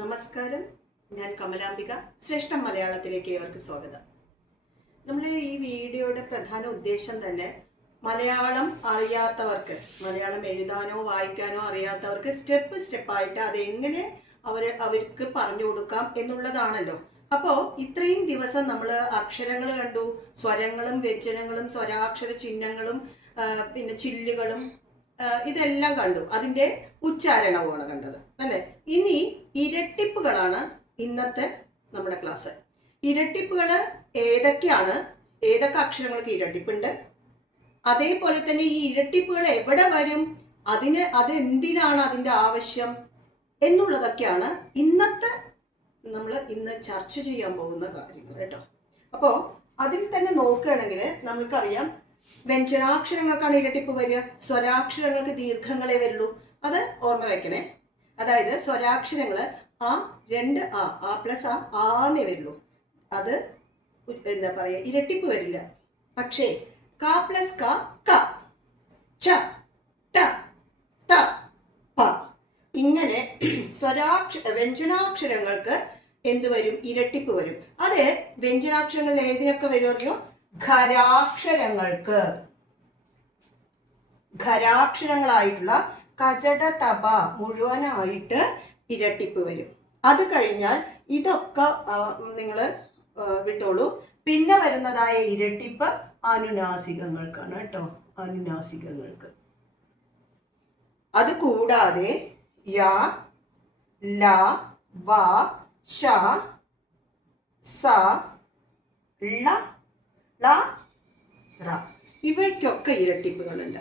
നമസ്കാരം, ഞാൻ കമലാംബിക. ശ്രേഷ്ഠ മലയാളത്തിലേക്ക് ഏവർക്ക് സ്വാഗതം. നമ്മൾ ഈ വീഡിയോയുടെ പ്രധാന ഉദ്ദേശം തന്നെ മലയാളം അറിയാത്തവർക്ക്, മലയാളം എഴുതാനോ വായിക്കാനോ അറിയാത്തവർക്ക് സ്റ്റെപ്പായിട്ട് അതെങ്ങനെ അവർക്ക് പറഞ്ഞു കൊടുക്കാം എന്നുള്ളതാണല്ലോ. അപ്പോൾ ഇത്രയും ദിവസം നമ്മൾ അക്ഷരങ്ങൾ കണ്ടു, സ്വരങ്ങളും വ്യഞ്ജനങ്ങളും സ്വരാക്ഷര ചിഹ്നങ്ങളും പിന്നെ ചില്ലുകളും ഇതെല്ലാം കണ്ടു. അതിൻ്റെ ഉച്ചാരണവുമാണ് കണ്ടത് അല്ലേ. ഇനി ഇരട്ടിപ്പുകളാണ് ഇന്നത്തെ നമ്മുടെ ക്ലാസ്. ഇരട്ടിപ്പുകൾ ഏതൊക്കെയാണ്, ഏതൊക്കെ അക്ഷരങ്ങൾക്ക് ഇരട്ടിപ്പുണ്ട്, അതേപോലെ തന്നെ ഈ ഇരട്ടിപ്പുകൾ എവിടെ വരും, അതെന്തിനാണ് അതിൻ്റെ ആവശ്യം എന്നുള്ളതൊക്കെയാണ് ഇന്ന് ചർച്ച ചെയ്യാൻ പോകുന്ന കാര്യങ്ങൾ കേട്ടോ. അപ്പോൾ അതിൽ തന്നെ നോക്കുകയാണെങ്കിൽ നമുക്കറിയാം, വ്യഞ്ജനാക്ഷരങ്ങൾക്കാണ് ഇരട്ടിപ്പ് വരിക, സ്വരാക്ഷരങ്ങൾക്ക് ദീർഘങ്ങളെ വരുള്ളൂ. അത് ഓർമ്മ വെക്കണേ. അതായത് സ്വരാക്ഷരങ്ങൾ ആ രണ്ട് ആ പ്ലസ് ആന്നേ വരുള്ളൂ. അത് എന്താ പറയുക, ഇരട്ടിപ്പ് വരില്ല. പക്ഷേ ക പ്ലസ് ക, ച, ട, ത, പ ഇങ്ങനെ വ്യഞ്ജനാക്ഷരങ്ങൾക്ക് എന്ത് വരും, ഇരട്ടിപ്പ് വരും. അത് വ്യഞ്ജനാക്ഷരങ്ങളിൽ ഏതിനൊക്കെ വരുമോ, ഖരാക്ഷരങ്ങളായിട്ടുള്ള കജട തപ മുഴുവനായിട്ട് ഇരട്ടിപ്പ് വരും. അത് കഴിഞ്ഞാൽ ഇതൊക്കെ നിങ്ങൾ വിട്ടോളൂ. പിന്നെ വരുന്നതായ ഇരട്ടിപ്പ് അനുനാസികങ്ങൾക്കാണ് കേട്ടോ, അനുനാസികങ്ങൾക്ക്. അത് കൂടാതെ യ, ല, വ, ശ, സ, ള, ള, റ ഇവയ്ക്കൊക്കെ ഇരട്ടിപ്പുകളുണ്ട്.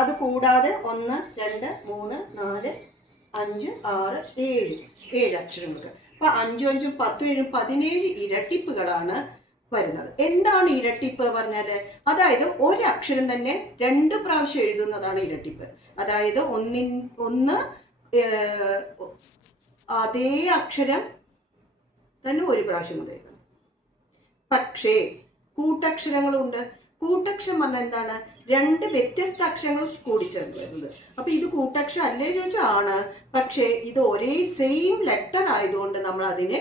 അത് കൂടാതെ 1, 2, 3, 4, 5, 6, 7 അക്ഷരങ്ങൾക്ക്. അപ്പൊ 5, 5, 10, 7, 17 ഇരട്ടിപ്പുകളാണ് വരുന്നത്. എന്താണ് ഇരട്ടിപ്പ് പറഞ്ഞാല്, അതായത് ഒരു അക്ഷരം തന്നെ 2 പ്രാവശ്യം എഴുതുന്നതാണ് ഇരട്ടിപ്പ്. അതായത് ഒന്ന് അതേ അക്ഷരം തന്നെ ഒരു പ്രാവശ്യം കൊണ്ട് എഴുതുന്നു. പക്ഷേ കൂട്ടക്ഷരങ്ങളുണ്ട്. കൂട്ടക്ഷരം പറഞ്ഞാൽ എന്താണ്, 2 വ്യത്യസ്ത അക്ഷരങ്ങൾ കൂടിച്ചേർന്ന് വരുന്നത്. അപ്പൊ ഇത് കൂട്ടക്ഷരം അല്ലേ ചോദിച്ചാൽ ആണ്. പക്ഷേ ഇത് ഒരേ സെയിം ലെറ്റർ ആയതുകൊണ്ട് നമ്മൾ അതിനെ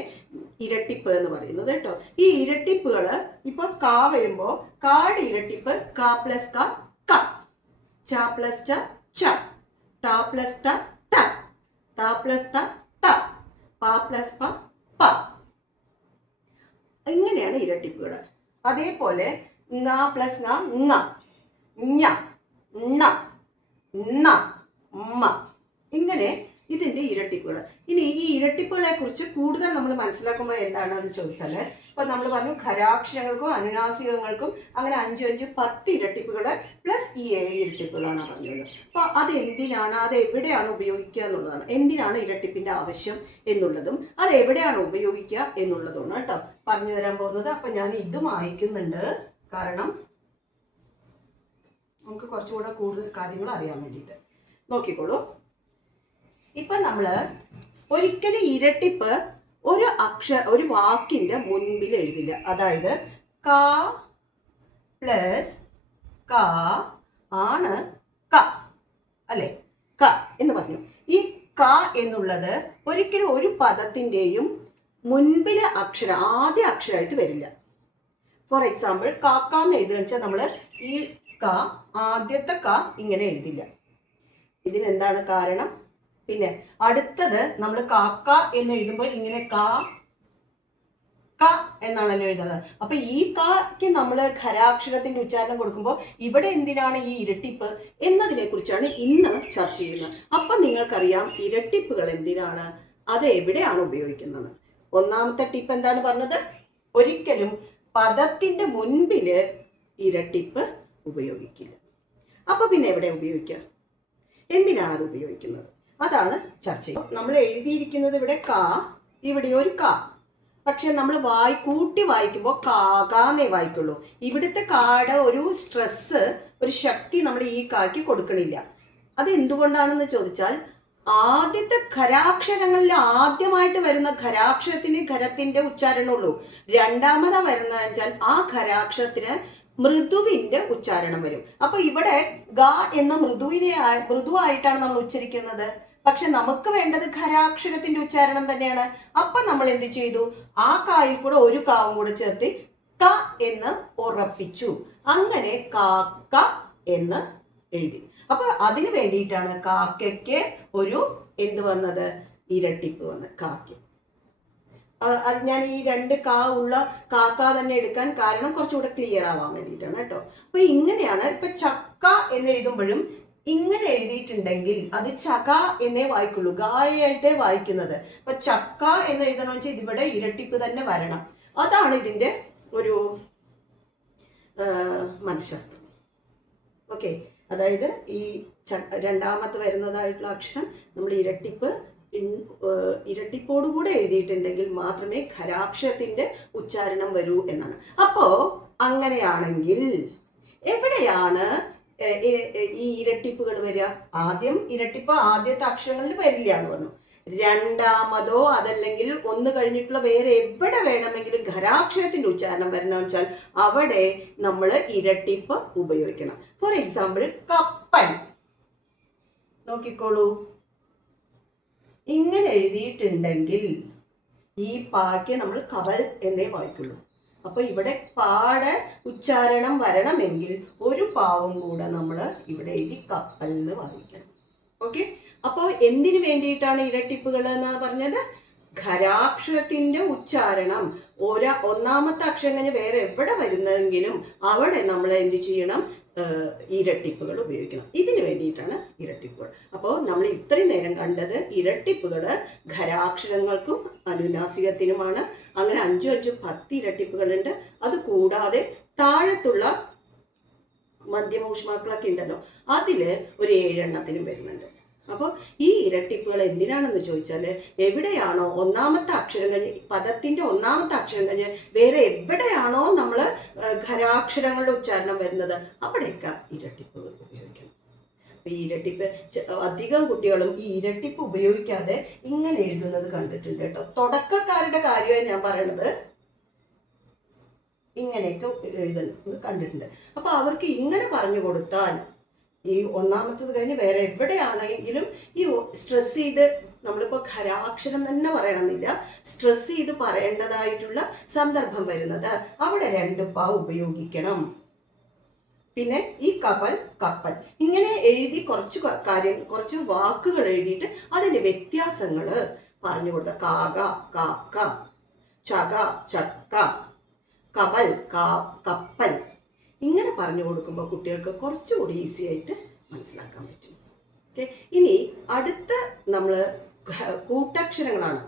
ഇരട്ടിപ്പ് എന്ന് പറയുന്നത് കേട്ടോ. ഈ ഇരട്ടിപ്പുകൾ ഇപ്പൊ ക വരുമ്പോ കാട് ഇരട്ടിപ്പ് ക പ്ലസ് ക, ച പ്ലസ് ച, ട പ്ലസ് ട, ത പ്ലസ് ത, പ പ്ലസ് പ. ഇങ്ങനെയാണ് ഇരട്ടിപ്പുകൾ. അതേപോലെ ങ പ്ലസ് ങ, ഞ, ണ, ണ, മ ഇങ്ങനെ ഇതിന്റെ ഇരട്ടിപ്പുകൾ. ഇനി ഈ ഇരട്ടിപ്പുകളെ കുറിച്ച് കൂടുതൽ നമ്മൾ മനസ്സിലാക്കുമ്പോൾ എന്താണെന്ന് ചോദിച്ചാൽ, ഇപ്പൊ നമ്മൾ പറഞ്ഞു ഖരാക്ഷരങ്ങൾക്കും അനുനാസികങ്ങൾക്കും അങ്ങനെ 5, 5, 10 ഇരട്ടിപ്പുകൾ പ്ലസ് ഈ 7 ഇരട്ടിപ്പുകളാണ് പറഞ്ഞത്. അപ്പൊ അതെന്തിനാണ്, അത് എവിടെയാണ് ഉപയോഗിക്കുക എന്നുള്ളതാണ്. എന്തിനാണ് ഇരട്ടിപ്പിന്റെ ആവശ്യം എന്നുള്ളതും അത് എവിടെയാണ് ഉപയോഗിക്കുക എന്നുള്ളതുമാണ് കേട്ടോ പറഞ്ഞു തരാൻ പോകുന്നത്. അപ്പൊ ഞാൻ ഇത് വായിക്കുന്നുണ്ട്, കാരണം നമുക്ക് കുറച്ചുകൂടെ കൂടുതൽ കാര്യങ്ങൾ അറിയാൻ വേണ്ടിയിട്ട്. നോക്കിക്കോളൂ. ഇപ്പൊ നമ്മള് ഒരിക്കലും ഇരട്ടിപ്പ് ഒരു വാക്കിന്റെ മുൻപിൽ എഴുതില്ല. അതായത് ക പ്ലസ് ക ആണ് ക അല്ലെ, ക എന്ന് പറഞ്ഞു. ഈ ക എന്നുള്ളത് ഒരിക്കലും ഒരു പദത്തിന്റെയും മുൻപിലെ അക്ഷരം ആദ്യ അക്ഷരമായിട്ട് വരില്ല. ഫോർ എക്സാമ്പിൾ കാക്കാന്ന് എഴുതുക വെച്ചാൽ നമ്മൾ ഈ ക ആദ്യത്തെ ക ഇങ്ങനെ എഴുതില്ല. ഇതിനെന്താണ് കാരണം? പിന്നെ അടുത്തത് നമ്മൾ കാക്ക എന്ന് എഴുതുമ്പോൾ ഇങ്ങനെ ക എന്നാണല്ലോ എഴുതുന്നത്. അപ്പൊ ഈ കാക്ക് നമ്മൾ ഖരാക്ഷരത്തിന്റെ ഉച്ചാരണം കൊടുക്കുമ്പോൾ ഇവിടെ എന്തിനാണ് ഈ ഇരട്ടിപ്പ് എന്നതിനെ കുറിച്ചാണ് ഇന്ന് ചർച്ച ചെയ്യുന്നത്. അപ്പൊ നിങ്ങൾക്കറിയാം ഇരട്ടിപ്പുകൾ എന്തിനാണ്, അത് എവിടെയാണ് ഉപയോഗിക്കുന്നത്. ഒന്നാമത്തെ ടിപ്പ് എന്താണ് പറഞ്ഞത്, ഒരിക്കലും പദത്തിന്റെ മുൻപില് ഇരട്ടിപ്പ് ഉപയോഗിക്കില്ല. അപ്പൊ പിന്നെ എവിടെ ഉപയോഗിക്കുക, എന്തിനാണ് അത് ഉപയോഗിക്കുന്നത്, അതാണ് ചർച്ച. നമ്മൾ എഴുതിയിരിക്കുന്നത് ഇവിടെ ക, ഇവിടെ ഒരു ക. പക്ഷെ നമ്മൾ കൂട്ടി വായിക്കുമ്പോൾ കാകാന്നേ വായിക്കുള്ളൂ. ഇവിടുത്തെ കാട് ഒരു സ്ട്രെസ്, ഒരു ശക്തി നമ്മൾ ഈ കായ്ക്ക് കൊടുക്കണില്ല. അത് എന്തുകൊണ്ടാണെന്ന് ചോദിച്ചാൽ, ആദ്യത്തെ ഖരാക്ഷരങ്ങളിൽ ആദ്യമായിട്ട് വരുന്ന ഖരാക്ഷരത്തിന് ഖരത്തിന്റെ ഉച്ചാരണമുള്ളൂ. രണ്ടാമതാ വരുന്നതെന്ന് വെച്ചാൽ ആ ഖരാക്ഷരത്തിന് മൃദുവിന്റെ ഉച്ചാരണം വരും. അപ്പൊ ഇവിടെ ഗ എന്ന മൃദുവായിട്ടാണ് നമ്മൾ ഉച്ചരിക്കുന്നത്. പക്ഷെ നമുക്ക് വേണ്ടത് ഖരാക്ഷരത്തിന്റെ ഉച്ചാരണം തന്നെയാണ്. അപ്പൊ നമ്മൾ എന്ത് ചെയ്തു? ആ കായിൽ കൂടെ ഒരു കാവും കൂടെ ചേർത്ത് ക എന്ന് ഉറപ്പിച്ചു. അങ്ങനെ കാക്ക എന്ന് എഴുതി. അപ്പൊ അതിന് വേണ്ടിയിട്ടാണ് കാക്കയ്ക്ക് ഒരു എന്ത് വന്നത്? ഇരട്ടിപ്പ് വന്നത്. കാക്ക. അത് ഞാൻ ഈ രണ്ട് കാ ഉള്ള കാക്ക തന്നെ എടുക്കാൻ കാരണം കുറച്ചുകൂടെ ക്ലിയർ ആവാൻ വേണ്ടിയിട്ടാണ് കേട്ടോ. അപ്പൊ ഇങ്ങനെയാണ്. ഇപ്പൊ ചക്ക എന്ന് എഴുതുമ്പോഴും ഇങ്ങനെ എഴുതിയിട്ടുണ്ടെങ്കിൽ അത് ചക എന്നേ വായിക്കുള്ളൂ, ഗായായിട്ടേ വായിക്കുന്നത്. അപ്പൊ ചക്ക എന്ന് എഴുതണമെന്ന് വെച്ചാൽ ഇവിടെ ഇരട്ടിപ്പ് തന്നെ വരണം. അതാണ് ഇതിന്റെ ഒരു മനഃശാസ്ത്രം. ഓക്കെ, അതായത് ഈ രണ്ടാമത്തെ വരുന്നതായിട്ടുള്ള അക്ഷരം നമ്മൾ ഇരട്ടിപ്പോടുകൂടെ എഴുതിയിട്ടുണ്ടെങ്കിൽ മാത്രമേ ഖരാക്ഷരത്തിന്റെ ഉച്ചാരണം വരൂ എന്നാണ്. അപ്പോ അങ്ങനെയാണെങ്കിൽ എവിടെയാണ് ഈ ഇരട്ടിപ്പുകൾ വരിക? ആദ്യം ഇരട്ടിപ്പ് ആദ്യത്തെ അക്ഷരങ്ങളിൽ വരില്ല എന്ന് പറഞ്ഞു. രണ്ടാമതോ അതല്ലെങ്കിൽ ഒന്ന് കഴിഞ്ഞിട്ടുള്ള വേറെ എവിടെ വേണമെങ്കിലും ഖരാക്ഷരത്തിന്റെ ഉച്ചാരണം വരണമെന്ന് വെച്ചാൽ അവിടെ നമ്മൾ ഇരട്ടിപ്പ് ഉപയോഗിക്കണം. ഫോർ എക്സാമ്പിൾ കപ്പൽ നോക്കിക്കോളൂ. ഇങ്ങനെ എഴുതിയിട്ടുണ്ടെങ്കിൽ ഈ പാക്ക് നമ്മൾ കവൽ എന്നേ വായിക്കുള്ളൂ. അപ്പൊ ഇവിടെ പാടെ ഉച്ചാരണം വരണമെങ്കിൽ ഒരു പാവും കൂടെ നമ്മൾ ഇവിടെ എഴുതി കപ്പൽ എന്ന് വായിക്കണം. ഓക്കെ, അപ്പോൾ എന്തിനു വേണ്ടിയിട്ടാണ് ഇരട്ടിപ്പുകൾ എന്ന് പറഞ്ഞത്? ഖരാക്ഷരത്തിന്റെ ഉച്ചാരണം ഒന്നാമത്തെ അക്ഷരം കഴിഞ്ഞ് വേറെ എവിടെ വരുന്നെങ്കിലും അവിടെ നമ്മൾ എന്ത് ചെയ്യണം? ഇരട്ടിപ്പുകൾ ഉപയോഗിക്കണം. ഇതിനു വേണ്ടിയിട്ടാണ് ഇരട്ടിപ്പുകൾ. അപ്പോൾ നമ്മൾ ഇത്രയും നേരം കണ്ടത് ഇരട്ടിപ്പുകൾ ഖരാക്ഷരങ്ങൾക്കും അനുനാസികത്തിനുമാണ്. അങ്ങനെ 5 5 10 ഇരട്ടിപ്പുകളുണ്ട്. അത് കൂടാതെ താഴത്തുള്ള മധ്യമൂഷ്മാക്കളൊക്കെ ഉണ്ടല്ലോ, അതില് ഒരു 7 എണ്ണത്തിനും വരുന്നുണ്ട്. അപ്പോൾ ഈ ഇരട്ടിപ്പുകൾ എന്തിനാണെന്ന് ചോദിച്ചാൽ എവിടെയാണോ ഒന്നാമത്തെ അക്ഷരം കഴിഞ്ഞ് പദത്തിന്റെ ഒന്നാമത്തെ അക്ഷരം കഴിഞ്ഞ് വേറെ എവിടെയാണോ നമ്മൾ ഖരാക്ഷരങ്ങളുടെ ഉച്ചാരണം വരുന്നത് അവിടെയൊക്കെ ഇരട്ടിപ്പുകൾ ഉപയോഗിക്കണം. ഈ ഇരട്ടിപ്പ് അധികം കുട്ടികളും ഈ ഇരട്ടിപ്പ് ഉപയോഗിക്കാതെ ഇങ്ങനെ എഴുതുന്നത് കണ്ടിട്ടുണ്ട് കേട്ടോ. തുടക്കക്കാരുടെ കാര്യമായി ഞാൻ പറയണത്. ഇങ്ങനെയൊക്കെ എഴുതുന്നത് കണ്ടിട്ടുണ്ട്. അപ്പൊ അവർക്ക് ഇങ്ങനെ പറഞ്ഞു കൊടുത്താൽ ഈ ഒന്നാമത്തത് കഴിഞ്ഞ് വേറെ എവിടെയാണെങ്കിലും ഈ സ്ട്രെസ് ചെയ്ത് നമ്മളിപ്പോൾ ഖരാക്ഷരം തന്നെ പറയണമെന്നില്ല, സ്ട്രെസ് ചെയ്ത് പറയേണ്ടതായിട്ടുള്ള സന്ദർഭം വരുന്നത് അവിടെ 2 പ ഉപയോഗിക്കണം. പിന്നെ ഈ കപ്പൽ കപ്പൽ ഇങ്ങനെ എഴുതി കുറച്ച് വാക്കുകൾ എഴുതിയിട്ട് അതിന്റെ വ്യത്യാസങ്ങൾ പറഞ്ഞു കൊടുത്ത കാക കാക്ക, ചക ചക്ക, കപ്പൽ കപ്പൽ ഇങ്ങനെ പറഞ്ഞു കൊടുക്കുമ്പോൾ കുട്ടികൾക്ക് കുറച്ചുകൂടി ഈസി ആയിട്ട് മനസ്സിലാക്കാൻ പറ്റും. ഓക്കെ, ഇനി അടുത്ത നമ്മൾ കൂട്ടക്ഷരങ്ങളാണ്.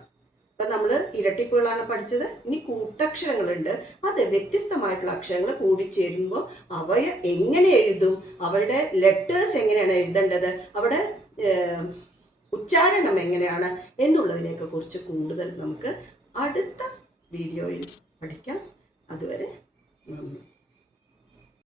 ഇപ്പം നമ്മൾ ഇരട്ടിപ്പുകളാണ് പഠിച്ചത്. ഇനി കൂട്ടക്ഷരങ്ങളുണ്ട്. അത് വ്യത്യസ്തമായിട്ടുള്ള അക്ഷരങ്ങൾ കൂടിച്ചേരുമ്പോൾ അവയെ എങ്ങനെ എഴുതും, അവയുടെ ലെറ്റേഴ്സ് എങ്ങനെയാണ് എഴുതേണ്ടത്, അവിടെ ഉച്ചാരണം എങ്ങനെയാണ് എന്നുള്ളതിനെയൊക്കെ കുറിച്ച് കൂടുതൽ നമുക്ക് അടുത്ത വീഡിയോയിൽ പഠിക്കാം. അതുവരെ നന്ദി.